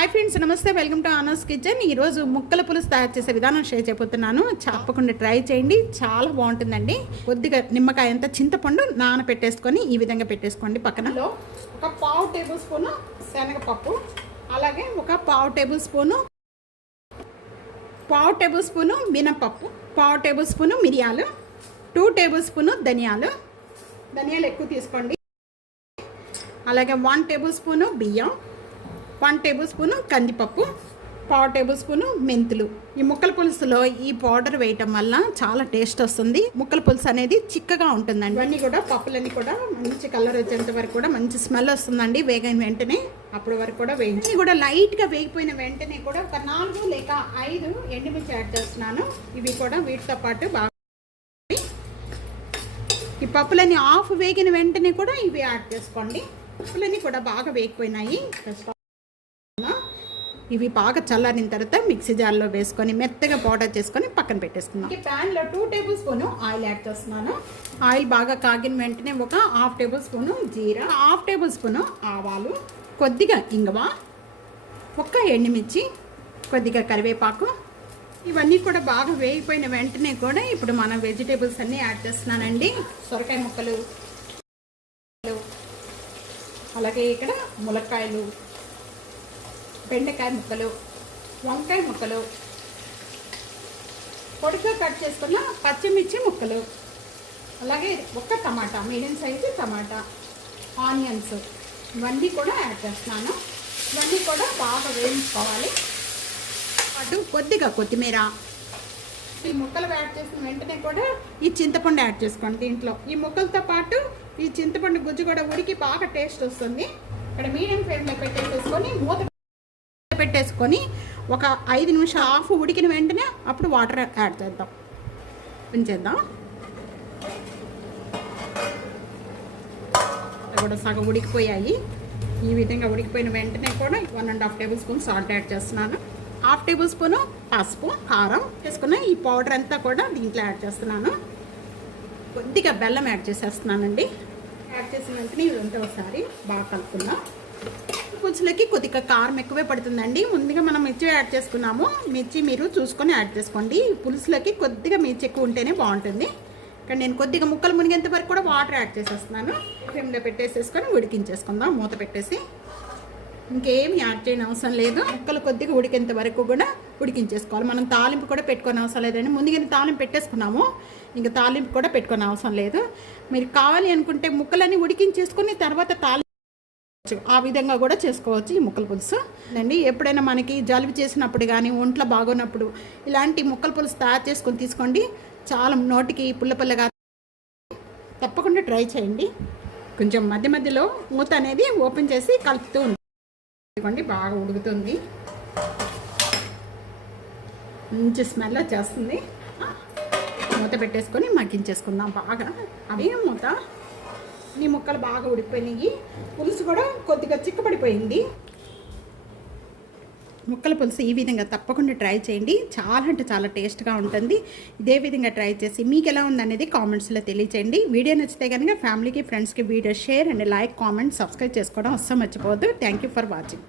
Hi friends, నమస్తే. Welcome to honours kitchen. ఈరోజు ముక్కల పులుసు తయారు చేసే విధానం షేర్ చేయబోతున్నాను. తప్పకుండా ట్రై చేయండి, చాలా బాగుంటుందండి. కొద్దిగా నిమ్మకాయ అంతా చింతపండు నానబెట్టేసుకొని ఈ విధంగా పెట్టేసుకోండి. పక్కనలో ఒక పావు టేబుల్ స్పూను శనగపప్పు, అలాగే ఒక పావు టేబుల్ స్పూను మినపప్పు, పావు టేబుల్ స్పూను మిరియాలు, 2 టేబుల్ స్పూను ధనియాలు ఎక్కువ తీసుకోండి. అలాగే 1 టేబుల్ స్పూను బియ్యం, 1 టేబుల్ స్పూను కందిపప్పు, పావు టేబుల్ స్పూను మెంతులు. ఈ ముక్కల పులుసులో ఈ పౌడర్ వేయటం వల్ల చాలా టేస్ట్ వస్తుంది. ముక్కల పులుసు అనేది చిక్కగా ఉంటుందండి. ఇవన్నీ కూడా పప్పులన్నీ కూడా మంచి కలర్ వచ్చేంత వరకు కూడా మంచి స్మెల్ వస్తుందండి వేగిన వెంటనే. అప్పటి వరకు కూడా వేయించి కూడా లైట్గా వేగిపోయిన వెంటనే కూడా ఒక 4 లేక 5 ఎండుమిర్చి యాడ్ చేస్తున్నాను. ఇవి కూడా వీటితో పాటు బాగా ఈ పప్పులన్నీ హాఫ్ వేగిన వెంటనే కూడా ఇవి యాడ్ చేసుకోండి. పప్పులన్నీ కూడా బాగా వేగిపోయినాయి. ఇవి బాగా చల్లారిన తర్వాత మిక్సీ జార్లో వేసుకొని మెత్తగా పౌడర్ చేసుకొని పక్కన పెట్టేసుకున్నాం. ఈ ప్యాన్లో 2 టేబుల్ స్పూను ఆయిల్ యాడ్ చేస్తున్నాను. ఆయిల్ బాగా కాగిన వెంటనే ఒక 1/2 టేబుల్ స్పూను జీరా, 1/2 టేబుల్ స్పూను ఆవాలు, కొద్దిగా ఇంగువ, ఒక్క ఎండుమిర్చి, కొద్దిగా కరివేపాకు. ఇవన్నీ కూడా బాగా వేగిపోయిన వెంటనే కూడా ఇప్పుడు మనం వెజిటేబుల్స్ అన్నీ యాడ్ చేస్తున్నానండి. సొరకాయ ముక్కలు, అలాగే ఇక్కడ ములక్కాయలు, బెండకాయ ముక్కలు, వంకాయ ముక్కలు, పొడిగా కట్ చేసుకున్న పచ్చిమిర్చి ముక్కలు, అలాగే ఒక టమాటా, మీడియం సైజు టమాటా, ఆనియన్స్, ఇవన్నీ కూడా యాడ్ చేస్తున్నాను. ఇవన్నీ కూడా బాగా వేయించుకోవాలి. అటు కొద్దిగా కొత్తిమీర. ఈ ముక్కలు యాడ్ చేసిన వెంటనే కూడా ఈ చింతపండు యాడ్ చేసుకోండి. దీంట్లో ఈ ముక్కలతో పాటు ఈ చింతపండు గుజ్జు కూడా ఉడికి బాగా టేస్ట్ వస్తుంది. ఇక్కడ మీడియం ఫ్లేమ్లో పెట్టేసుకొని మూత పెట్టేసుకొని ఒక 5 నిమిషాలు హాఫ్ ఉడికిన వెంటనే అప్పుడు వాటర్ యాడ్ చేద్దాం. ఉంచేద్దాం. కూడా సగం ఉడికిపోయాయి. ఈ విధంగా ఉడికిపోయిన వెంటనే కూడా 1.5 టేబుల్ స్పూన్ సాల్ట్ యాడ్ చేస్తున్నాను. 1/2 టేబుల్ స్పూను పసుపు, కారం వేసుకున్న ఈ పౌడర్ అంతా కూడా దీంట్లో యాడ్ చేస్తున్నాను. కొద్దిగా బెల్లం యాడ్ చేసేస్తున్నానండి. యాడ్ చేసిన వెంటనే ఇదంతా ఒకసారి బాగా కలుపుకుందాం. పులుసులకి కొద్దిగా కారం ఎక్కువే పడుతుందండి. ముందుగా మనం మిర్చి యాడ్ చేసుకున్నాము. మిర్చి మీరు చూసుకొని యాడ్ చేసుకోండి. పులుసులకి కొద్దిగా మిర్చి ఎక్కువ ఉంటేనే బాగుంటుంది. ఇక్కడ నేను కొద్దిగా ముక్కలు మునిగేంత వరకు కూడా వాటర్ యాడ్ చేసేస్తున్నాను. ఫ్లేమ్లో పెట్టేసేసుకొని ఉడికించేసుకుందాం మూత పెట్టేసి. ఇంకేం యాడ్ చేయని అవసరం లేదు. ముక్కలు కొద్దిగా ఉడికేంత వరకు కూడా ఉడికించేసుకోవాలి. మనం తాలింపు కూడా పెట్టుకునే అవసరం లేదండి. ముందుగానే తాలింపు పెట్టేసుకున్నాము, ఇంకా తాలింపు కూడా పెట్టుకునే అవసరం లేదు. మీరు కావాలి అనుకుంటే ముక్కలన్నీ ఉడికించేసుకొని తర్వాత తాలింపు ఆ విధంగా కూడా చేసుకోవచ్చు ఈ ముక్కల పులుసు అండి. ఎప్పుడైనా మనకి జలుబు చేసినప్పుడు కానీ ఒంట్లో బాగున్నప్పుడు ఇలాంటి ముక్కల పులుసు తయారు చేసుకొని తీసుకోండి. చాలా నోటికి పుల్లగా. తప్పకుండా ట్రై చేయండి. కొంచెం మధ్య మధ్యలో మూత అనేది ఓపెన్ చేసి కలుపుతూ ఉంటుంది. బాగా ఉడుకుతుంది, మంచి స్మెల్ వచ్చేస్తుంది. మూత పెట్టేసుకొని మగ్గించేసుకుందాం బాగా. అవి మూత ఈ ముక్కలు బాగా ఉడికిపోయినాయి. పులుసు కూడా కొద్దిగా చిక్కబడిపోయింది. ముక్కల పులుసు ఈ విధంగా తప్పకుండా ట్రై చేయండి. చాలా అంటే చాలా టేస్ట్గా ఉంటుంది. ఇదే విధంగా ట్రై చేసి మీకు ఎలా ఉందనేది కామెంట్స్లో తెలియచేయండి. వీడియో నచ్చితే కనుక ఫ్యామిలీకి, ఫ్రెండ్స్కి video share and like, comment, subscribe చేసుకోవడం అస్సలు మర్చిపోవద్దు. Thank you for watching.